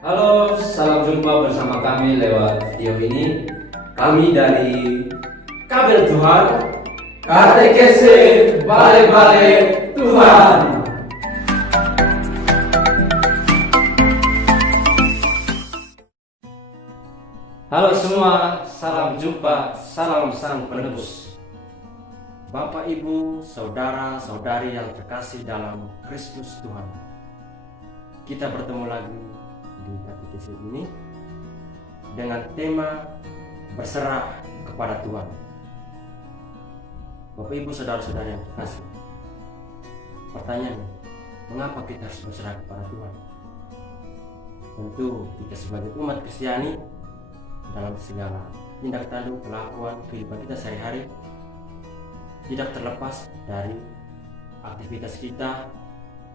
Halo, salam jumpa bersama kami lewat video ini. Kami dari Kabel Tuhan, Katekese Balik-Balik Tuhan. Halo semua, salam jumpa, salam sang penebus. Bapak, Ibu, Saudara, Saudari yang terkasih dalam Kristus Tuhan, kita bertemu lagi di katekese ini dengan tema berserah kepada Tuhan. Bapak, Ibu, Saudara-saudari yang terkasih, pertanyaannya, mengapa kita harus berserah kepada Tuhan? Tentu kita sebagai umat Kristiani dalam segala tindak tanduk, kelakuan, kehidupan kita sehari-hari tidak terlepas dari aktivitas kita,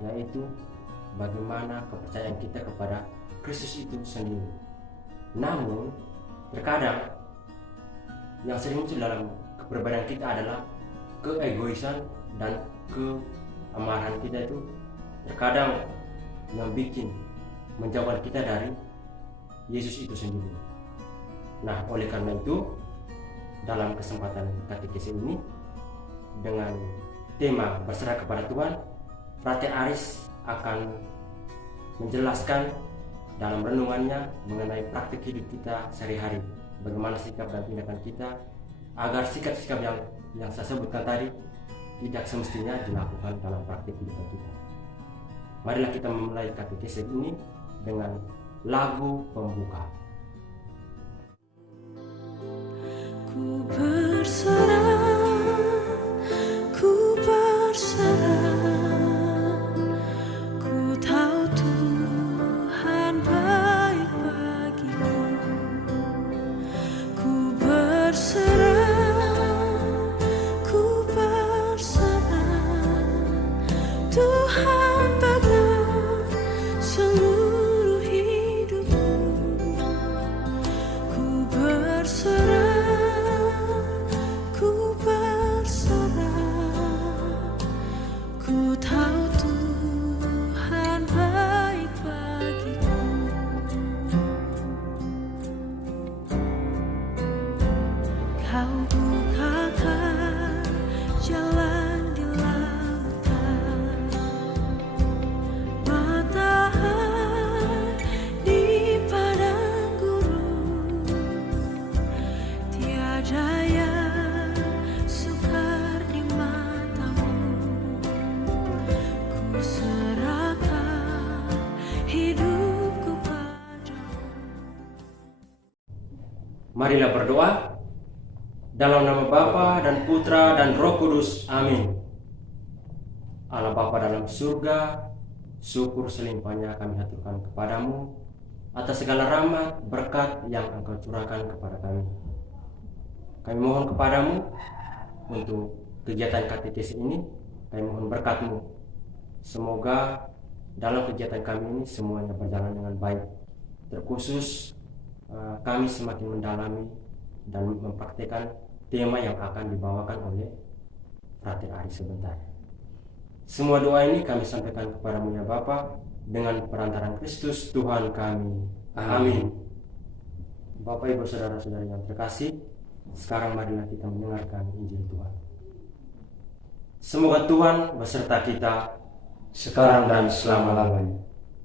yaitu bagaimana kepercayaan kita kepada Kristus itu sendiri. Namun terkadang yang sering muncul dalam kepribadian kita adalah keegoisan dan keamarahan kita itu terkadang menjauhkan kita dari Yesus itu sendiri. Nah, oleh karena itu dalam kesempatan katekese ini dengan tema berserah kepada Tuhan, Frater Aris akan menjelaskan dalam renungannya mengenai praktik hidup kita sehari-hari, bagaimana sikap dan tindakan kita agar sikap-sikap yang saya sebutkan tadi tidak semestinya dilakukan dalam praktik hidup kita. Marilah kita memulai katekese ini dengan lagu pembuka. Ku berserah, ku berserah, ku tahu Tuhan baik bagiku. Ku berserah, ku berserah, Tuhan pegang seluruh hidupku. Ku berserah, ku tahu Tuhan baik bagiku. Kau bukakan jalan di lautan, matahari di padang gurun, tiada yang sukar di matamu. Ku serahkan hidupku padamu. Marilah berdoa. Dalam nama Bapa dan Putra dan Roh Kudus, amin. Allah Bapa dalam surga, syukur selimpahnya kami haturkan kepadamu atas segala rahmat berkat yang Engkau curahkan kepada kami. Kami mohon kepadamu untuk kegiatan katekese ini, kami mohon berkat-Mu. Semoga dalam kegiatan kami ini semuanya berjalan dengan baik. Terkhusus kami semakin mendalami dan mempraktikkan tema yang akan dibawakan oleh Frater Aris sebentar. Semua doa ini kami sampaikan kepadamu ya Bapa, dengan perantaraan Kristus Tuhan kami. Amin. Bapak, Ibu, Saudara-saudari yang terkasih, sekarang marilah kita mendengarkan Injil Tuhan. Semoga Tuhan beserta kita sekarang dan selama-lamanya.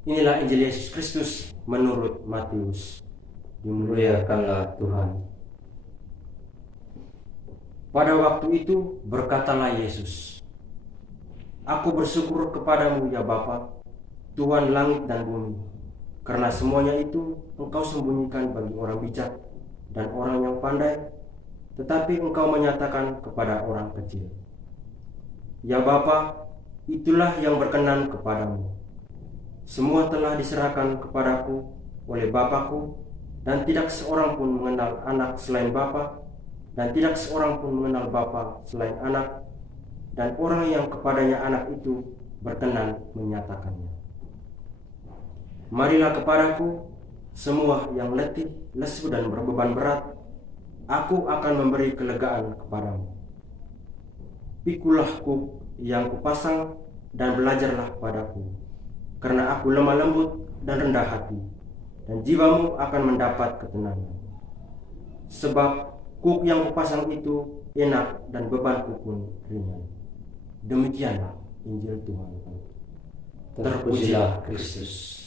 Inilah Injil Yesus Kristus menurut Matius. Dimuliakanlah Tuhan. Pada waktu itu berkatalah Yesus, Aku bersyukur kepadamu ya Bapa, Tuhan langit dan bumi, karena semuanya itu Engkau sembunyikan bagi orang bijak dan orang yang pandai, tetapi Engkau menyatakan kepada orang kecil. Ya Bapa, itulah yang berkenan kepadamu. Semua telah diserahkan kepadaku oleh Bapakku, dan tidak seorang pun mengenal anak selain Bapa, dan tidak seorang pun mengenal Bapa selain anak, dan orang yang kepadanya anak itu berkenan menyatakannya. Marilah kepadaku semua yang letih, lesu dan berbeban berat, aku akan memberi kelegaan kepadamu. Pikulah kuk yang kupasang dan belajarlah padaku, karena aku lemah lembut dan rendah hati, dan jiwamu akan mendapat ketenangan. Sebab kuk yang kupasang itu enak dan bebanku pun ringan. Demikianlah Injil Tuhan. Terpujilah Kristus.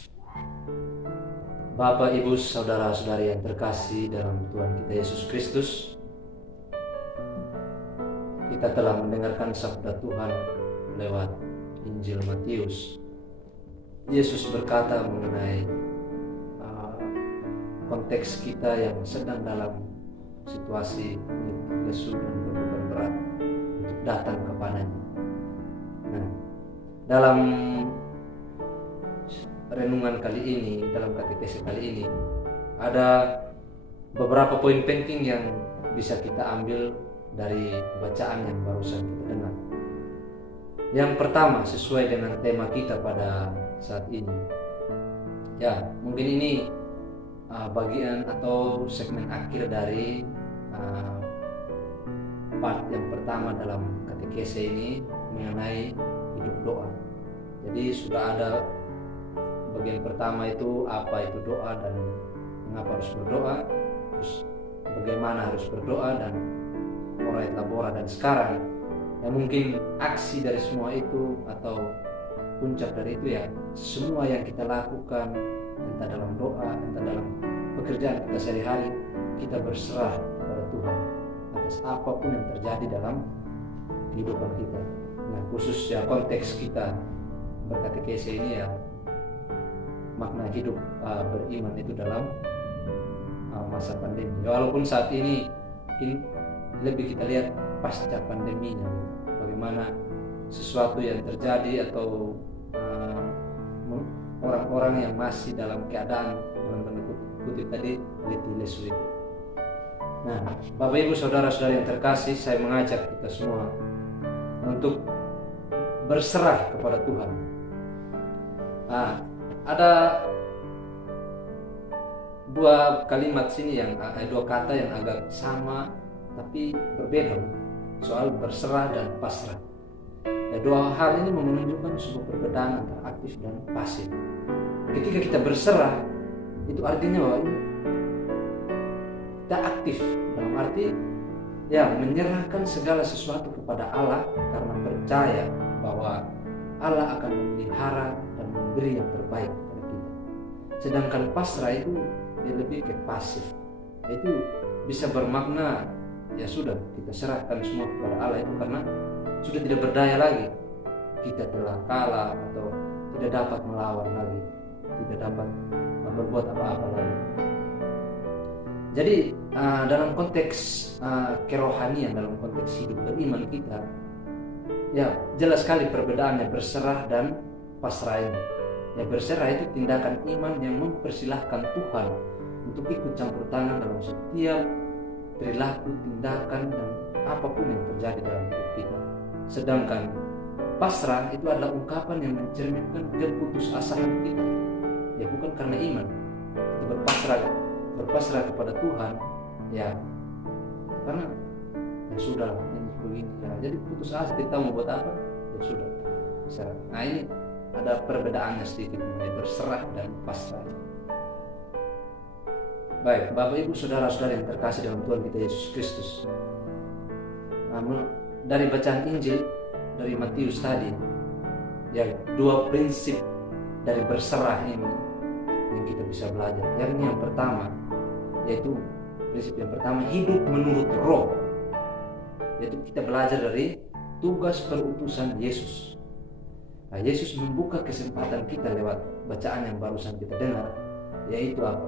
Bapak, Ibu, saudara-saudari yang terkasih dalam Tuhan kita Yesus Kristus, kita telah mendengarkan sabda Tuhan lewat Injil Matius. Yesus berkata mengenai konteks kita yang sedang dalam situasi lesu dan beban berat untuk datang kepadanya. Nah, dalam renungan kali ini, dalam katekesi kali ini, ada beberapa poin penting yang bisa kita ambil dari bacaan yang barusan kita dengar. Yang pertama, sesuai dengan tema kita pada saat ini, ya mungkin ini bagian atau segmen akhir dari part yang pertama dalam katekesi ini mengenai hidup doa. Jadi sudah ada bagian pertama itu apa itu doa dan mengapa harus berdoa, terus bagaimana harus berdoa dan ora et labora, dan sekarang ya mungkin aksi dari semua itu atau puncak dari itu ya semua yang kita lakukan, entah dalam doa, entah dalam pekerjaan kita sehari-hari, kita berserah kepada Tuhan atas apapun yang terjadi dalam kehidupan kita. Nah, khusus ya konteks kita berkatekesi ini ya makna hidup beriman itu dalam masa pandemi. Walaupun saat ini mungkin lebih kita lihat pasca pandeminya, bagaimana sesuatu yang terjadi atau orang-orang yang masih dalam keadaan dalam tanda kutip tadi letih lesu itu. Nah, Bapak Ibu saudara-saudari yang terkasih, saya mengajak kita semua untuk berserah kepada Tuhan. Nah, ada dua kalimat sini yang dua kata yang agak sama tapi berbeda soal berserah dan pasrah. Ya, dua hal ini menunjukkan sebuah perbedaan antara aktif dan pasif. Ketika kita berserah, itu artinya bahwa kita aktif dalam arti ya menyerahkan segala sesuatu kepada Allah karena percaya bahwa Allah akan memelihara dan memberi yang terbaik kepada kita. Sedangkan pasrah itu dia lebih ke pasif. Itu bisa bermakna ya sudah kita serahkan semua kepada Allah itu karena sudah tidak berdaya lagi. Kita telah kalah atau tidak dapat melawan lagi, tidak dapat berbuat apa-apa lagi. Jadi dalam konteks kerohanian, dalam konteks hidup beriman kita, ya jelas sekali perbedaannya berserah dan pasrah ini. Ya berserah itu tindakan iman yang mempersilahkan Tuhan untuk ikut campur tangan dalam setiap perilaku, tindakan dan apapun yang terjadi dalam hidup kita. Sedangkan pasrah itu adalah ungkapan yang mencerminkan keputusasaan kita. Ya bukan karena iman, kita berpasrah kepada Tuhan ya karena ya sudah ini begini ya. Jadi putus asa, kita mau buat apa ya sudah berserah. Nah ini ada perbedaannya sedikit mengenai berserah dan pasrah. Baik, Bapak Ibu saudara-saudara yang terkasih dalam Tuhan kita Yesus Kristus, dari bacaan Injil dari Matius tadi, ya dua prinsip dari berserah ini yang kita bisa belajar. Yang pertama yaitu prinsip yang pertama, hidup menurut Roh, yaitu kita belajar dari tugas perutusan Yesus. Nah, Yesus membuka kesempatan kita lewat bacaan yang barusan kita dengar, yaitu apa?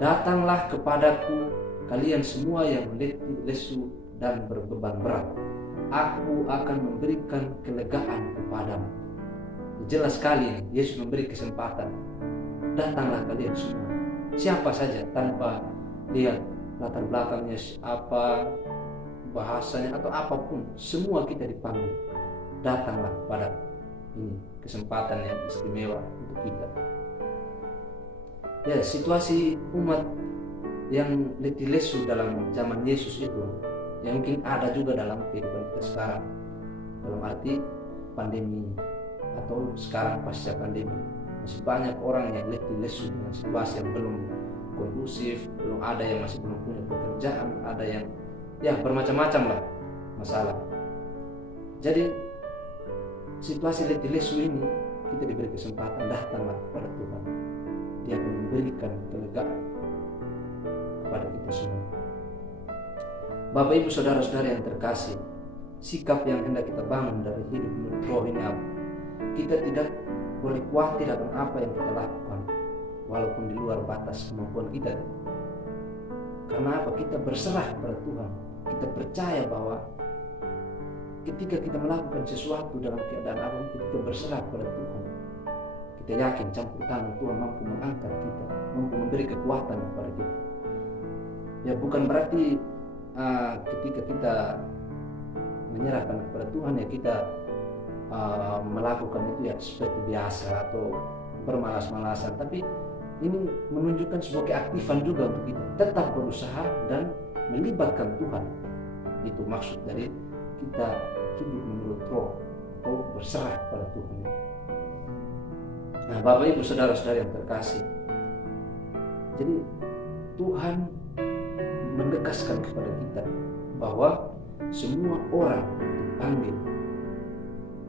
Datanglah kepadaku kalian semua yang letih lesu dan berbeban berat, aku akan memberikan kelegaan kepadamu. Jelas sekali Yesus memberi kesempatan, datanglah kalian semua, siapa saja tanpa lihat latar belakangnya apa, bahasanya atau apapun, semua kita dipanggil, datanglah pada ini kesempatan yang istimewa untuk kita. Ya, situasi umat yang letih lesu dalam zaman Yesus itu yang mungkin ada juga dalam kehidupan kita sekarang, dalam arti pandemi atau sekarang pasca pandemi. Masih banyak orang yang letih lesu dengan situasi yang belum kondusif, belum ada yang masih belum punya pekerjaan, ada yang ya bermacam-macam lah masalah. Jadi situasi letih lesu ini kita diberi kesempatan, datanglah kepada Tuhan. Dia akan memberikan kelegaan kepada kita semua. Bapak Ibu Saudara-saudara yang terkasih, sikap yang hendak kita bangun dari hidup menurut roh ini apa? Kita tidak boleh khawatir akan apa yang kita lakukan, walaupun di luar batas kemampuan kita. Karena apa? Kita berserah kepada Tuhan. Kita percaya bahwa ketika kita melakukan sesuatu dalam keadaan apapun, kita berserah kepada Tuhan. Kita yakin campur tangan Tuhan mampu mengangkat kita, mampu memberi kekuatan kepada kita. Ya bukan berarti ketika kita menyerahkan kepada Tuhan ya kita melakukan itu ya seperti biasa atau bermalas-malasan, tapi ini menunjukkan sebuah keaktifan juga untuk kita tetap berusaha dan melibatkan Tuhan. Itu maksud dari kita hidup menurut roh atau berserah kepada Tuhan. Nah, Bapak Ibu Saudara-saudara yang terkasih, jadi Tuhan menegaskan kepada kita bahwa semua orang dipanggil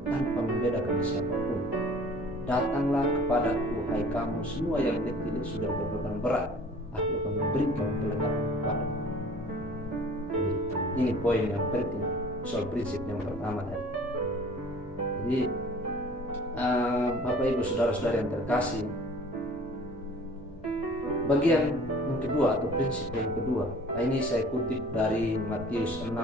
tanpa membedakan siapapun. Datanglah kepadaku, hai kamu semua yang letih sudah berbeban berat, aku akan memberikan kelegaan kepadamu. Jadi ini poin yang penting soal prinsip yang pertama tadi. Jadi Bapak Ibu Saudara-saudara yang terkasih, bagian yang kedua atau prinsip yang kedua, ini saya kutip dari Matius 6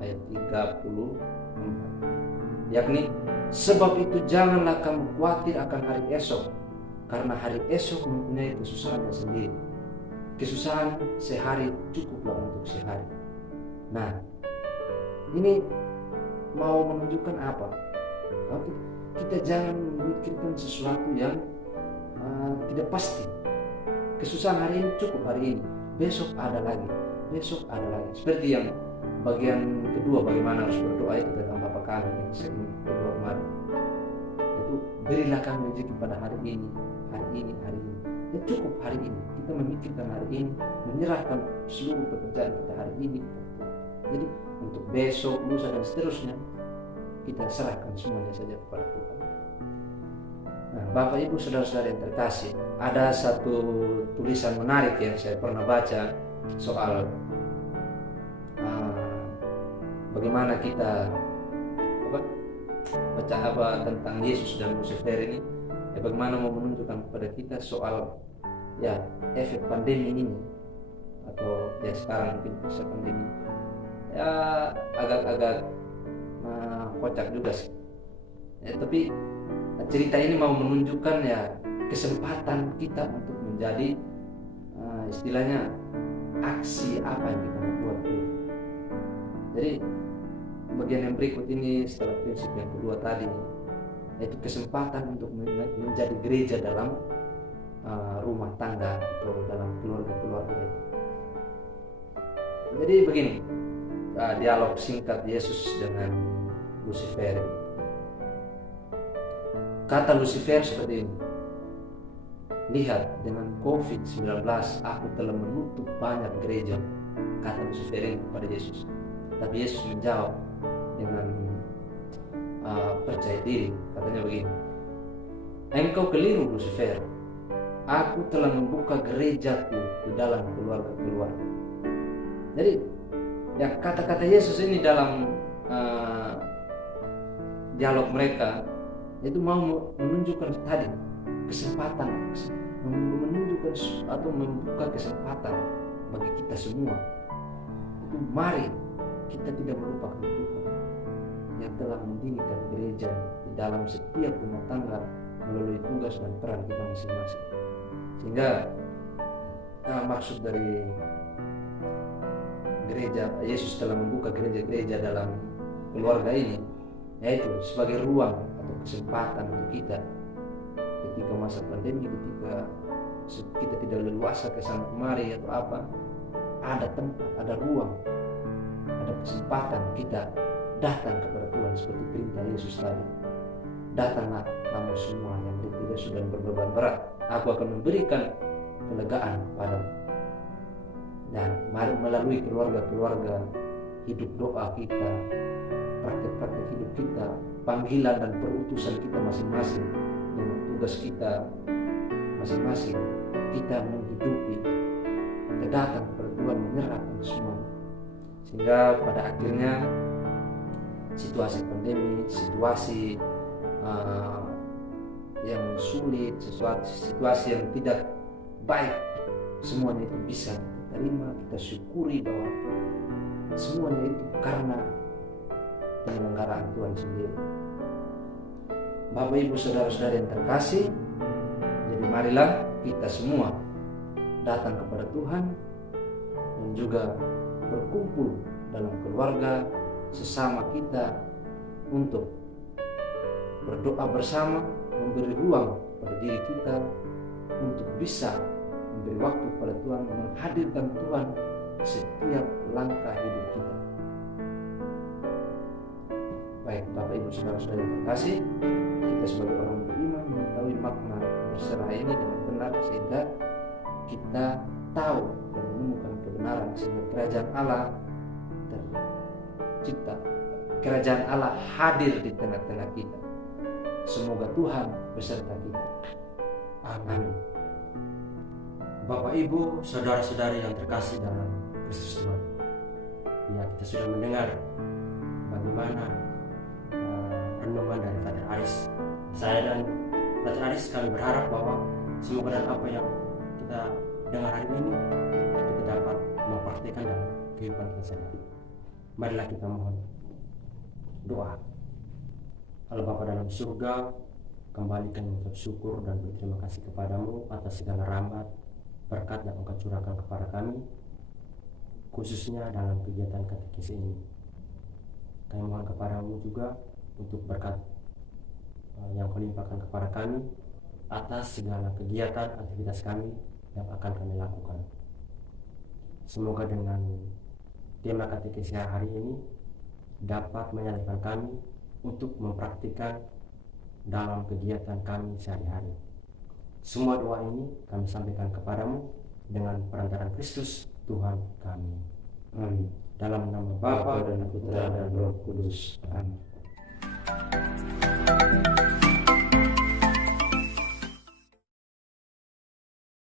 ayat 34, yakni sebab itu janganlah kamu khawatir akan hari esok, karena hari esok mempunyai kesusahannya sendiri. Kesusahan sehari cukuplah untuk sehari. Nah, ini mau menunjukkan apa? Kita jangan memikirkan sesuatu yang tidak pasti. Kesusahan hari ini cukup hari ini, besok ada lagi, besok ada lagi. Seperti yang bagian kedua, bagaimana harus berdoa itu tentang Bapa kami yang segmen kedua kemarin. Itu berilah kami rezeki pada hari ini, hari ini, hari ini. Ya cukup hari ini. Kita memikirkan hari ini, menyerahkan seluruh pekerjaan kita hari ini. Jadi untuk besok, lusa dan seterusnya kita serahkan semuanya saja kepada Tuhan. Nah, Bapak Ibu Saudara-saudara yang terkasih, ada satu tulisan menarik yang saya pernah baca soal bagaimana kita baca tentang Yesus dan Lucifer ini, ya bagaimana mau menunjukkan kepada kita soal ya efek pandemi ini, atau ya sekarang mungkin masa pandemi ya agak-agak kocak juga sih ya, tapi cerita ini mau menunjukkan ya kesempatan kita untuk menjadi istilahnya aksi apa yang kita mau buat dulu. Jadi bagian yang berikut ini setelah prinsip yang kedua tadi, yaitu kesempatan untuk menjadi gereja dalam rumah tangga atau dalam keluarga-keluarga. Jadi begini, dialog singkat Yesus dengan Lucifer. Kata Lucifer seperti ini, lihat dengan COVID-19 aku telah menutup banyak gereja, kata Lucifer ini kepada Yesus. Tapi Yesus menjawab dengan percaya diri, katanya begini, engkau keliru Lucifer, aku telah membuka gerejaku di dalam keluarga-keluarga. Jadi ya kata-kata Yesus ini dalam dialog mereka itu mau menunjukkan tadi kesempatan, menunjukkan atau membuka kesempatan bagi kita semua. Itu mari kita tidak melupakan Tuhan yang telah mendirikan gereja di dalam setiap rumah tangga melalui tugas dan peran kita masing-masing. Sehingga maksud dari gereja, Yesus telah membuka gereja-gereja dalam keluarga ini, yaitu sebagai ruang atau kesempatan untuk kita ketika masa pandemi, ketika kita tidak leluasa ke sana kemari atau apa, ada tempat, ada ruang, ada kesempatan kita datang kepada Tuhan seperti perintah Yesus tadi. datanglah kamu semua yang letih lesu dan berbeban berat, aku akan memberikan kelegaan padamu. Dan mari melalui keluarga-keluarga, hidup doa kita, praktek-praktek hidup kita, panggilan dan perutusan kita masing-masing, dengan tugas kita masing-masing, kita menghidupi kedatangan kepada Tuhan, menyerahkan semua. Sehingga pada akhirnya situasi pandemi, situasi yang sulit, situasi yang tidak baik, semuanya itu bisa kita terima, kita syukuri bahwa semuanya itu karena penyelenggaraan Tuhan sendiri. Bapak Ibu saudara-saudara yang terkasih, jadi marilah kita semua datang kepada Tuhan dan juga berkumpul dalam keluarga sesama kita untuk berdoa bersama, memberi ruang pada diri kita untuk bisa memberi waktu pada Tuhan, menghadirkan Tuhan setiap langkah hidup kita. Baik Bapak Ibu saudara-saudara yang terkasih, kita sebagai orang beriman mengetahui makna berserah ini dengan benar, sehingga kita tahu dan menemukan kebenaran, sehingga kerajaan Allah tercipta, kerajaan Allah hadir di tengah-tengah kita. Semoga Tuhan beserta kita. Amin. Bapak Ibu, saudara-saudari yang terkasih dalam Kristus Tuhan, ya kita sudah mendengar bagaimana renungan dari Pater Aris. Saya dan Pater Aris kami berharap bahwa semoga dan apa yang kita dengar hari ini kita dapat mempraktikkan dalam kehidupan kita sehari-hari. Marilah kita mohon doa. Allah Bapa dalam surga, kembalikan mengucap syukur dan berterima kasih kepadamu atas segala rahmat, berkat yang Engkau curahkan kepada kami, khususnya dalam kegiatan katekis ini. Kami mohon kepadamu juga untuk berkat yang Kau limpahkan kepada kami atas segala kegiatan aktivitas kami yang akan kami lakukan. Semoga dengan tema katekis hari ini dapat menyalurkan kami untuk mempraktikkan dalam kegiatan kami sehari-hari. Semua doa ini kami sampaikan kepadamu dengan perantaraan Kristus Tuhan kami. Amin. Dalam nama Bapa dan Putra dan Roh Kudus. Amin.